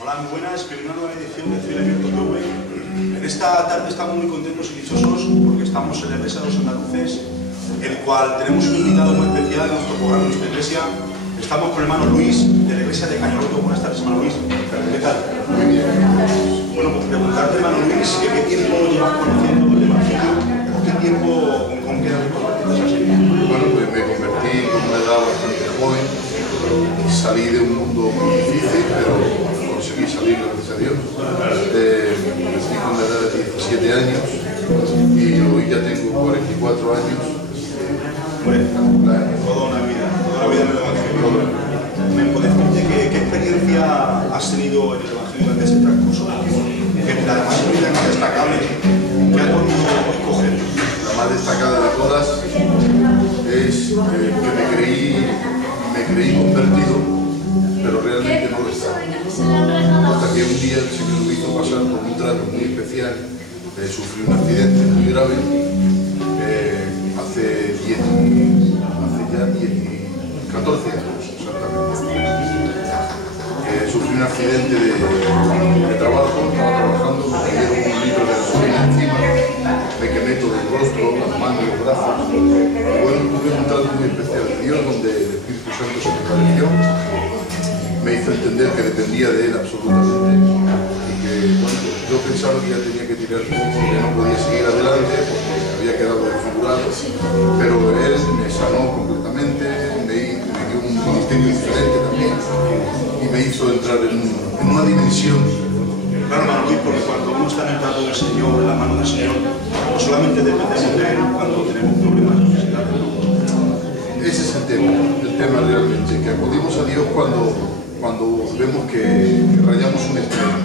Hola, muy buenas. Una nueva edición de Cine Abierto TV. En esta tarde estamos muy contentos y dichosos porque estamos en la Iglesia de los Andaluces, el cual tenemos un invitado muy especial en nuestro programa, en nuestra iglesia. Estamos con el hermano Luis, de la iglesia de Cañaroto. Buenas tardes, hermano Luis. ¿Qué tal? Muy bien. Bueno, pues preguntarte, hermano Luis, ¿qué tiempo llevas conociendo el Evangelio? ¿Qué tiempo, con qué edad te convertiste así? Bueno, pues me convertí con una edad bastante joven. Salí de un mundo muy difícil, pero conseguí salir, gracias a Dios. Me convertí con una edad de 17 años y hoy ya tengo 44 años. Bueno, toda una vida en el Evangelio. ¿Me puedes decir qué experiencia has tenido en el Evangelio durante ese transcurso? Que la más destacable que has podido escoger. La más destacada de todas es que me creí convertido, pero realmente no lo estaba. Hasta que un día el Señor me hizo pasar por un trato muy especial. Sufrí un accidente muy grave hace 14 años exactamente. Sufrí un accidente de trabajo, estaba trabajando, me dieron un litro de gasolina encima, me quemé todo el rostro, las manos, los brazos. Bueno, tuve un trato muy especial de Dios, donde el Espíritu Santo se me apareció, me hizo entender que dependía de Él absolutamente y que, bueno, yo pensaba que ya tenía que tirar todo, que no podía seguir adelante porque había quedado desfigurado, pero Él me sanó completamente, me dio un ministerio diferente también y me hizo entrar en una dimensión. Claro, hermano Luis, porque cuando uno está en el trato del Señor, en la mano del Señor, no solamente dependemos de Él cuando tenemos problemas de necesidades, ¿no? Ese es el tema realmente, que acudimos a Dios cuando vemos que rayamos un extremo,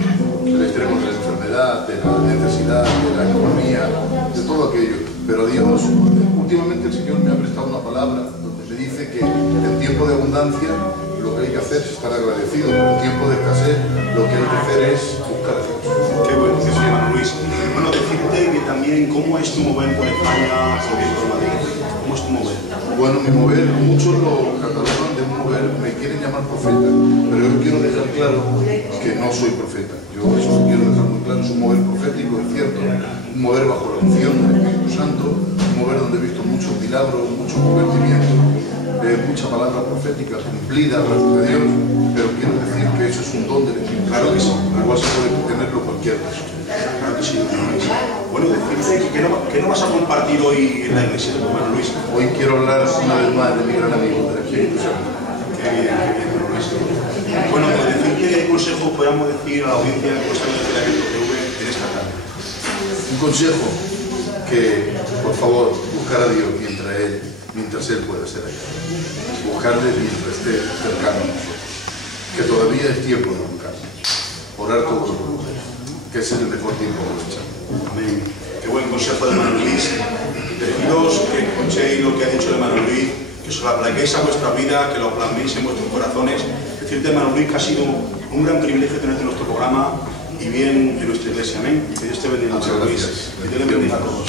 el extremo de la enfermedad, de la necesidad, de la economía, de todo aquello. Pero Dios, últimamente el Señor me ha prestado una palabra donde me dice que en tiempo de abundancia lo que hay que hacer es estar agradecido, pero en tiempo de escasez lo que hay que hacer es buscar a Dios. Qué bueno que sí, hermano Luis. Bueno, decirte que también cómo es tu mover por España, por Madrid. ¿Cómo es tu mover? Bueno, mi mover, muchos lo catalogan de un mover, me quieren llamar profeta, pero yo quiero dejar claro que no soy profeta. Yo eso lo quiero dejar muy claro, es un mover profético, es cierto, un mover bajo la unción del Espíritu Santo, un mover donde he visto muchos milagros, muchos convertimientos, mucha palabra profética cumplida, gracias a Dios, pero quiero decir que eso es un don del Espíritu Santo. Claro que sí. Igual se puede tenerlo cualquier persona. Claro que sí, hermano Luis. Bueno, decirte que no vas a compartir hoy en la iglesia, hermano Luis. Hoy quiero hablar una vez más de mi gran amigo, del Espíritu Santo. Qué bien, hermano Luis. Bueno, pues decirte qué consejo podamos decir a la audiencia que está en el Abierto TV en esta tarde. Un consejo, que por favor buscar a Dios mientras Él pueda ser allá. Buscarle mientras esté cercano a nosotros. Que todavía es tiempo de buscarle. Orar todos los días, que ese es el mejor tiempo de luchar. Amén. Qué buen consejo de hermano Luis. Deciros que escuchéis lo que ha dicho el hermano Luis, que os lo apliquéis a vuestra vida, que lo plasméis en vuestros corazones. Decirte, hermano Luis, que ha sido un gran privilegio tenerte en nuestro programa y bien en nuestra iglesia. Amén. Que Dios te bendiga, hermano Luis. Que Dios le bendiga a todos.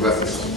Gracias.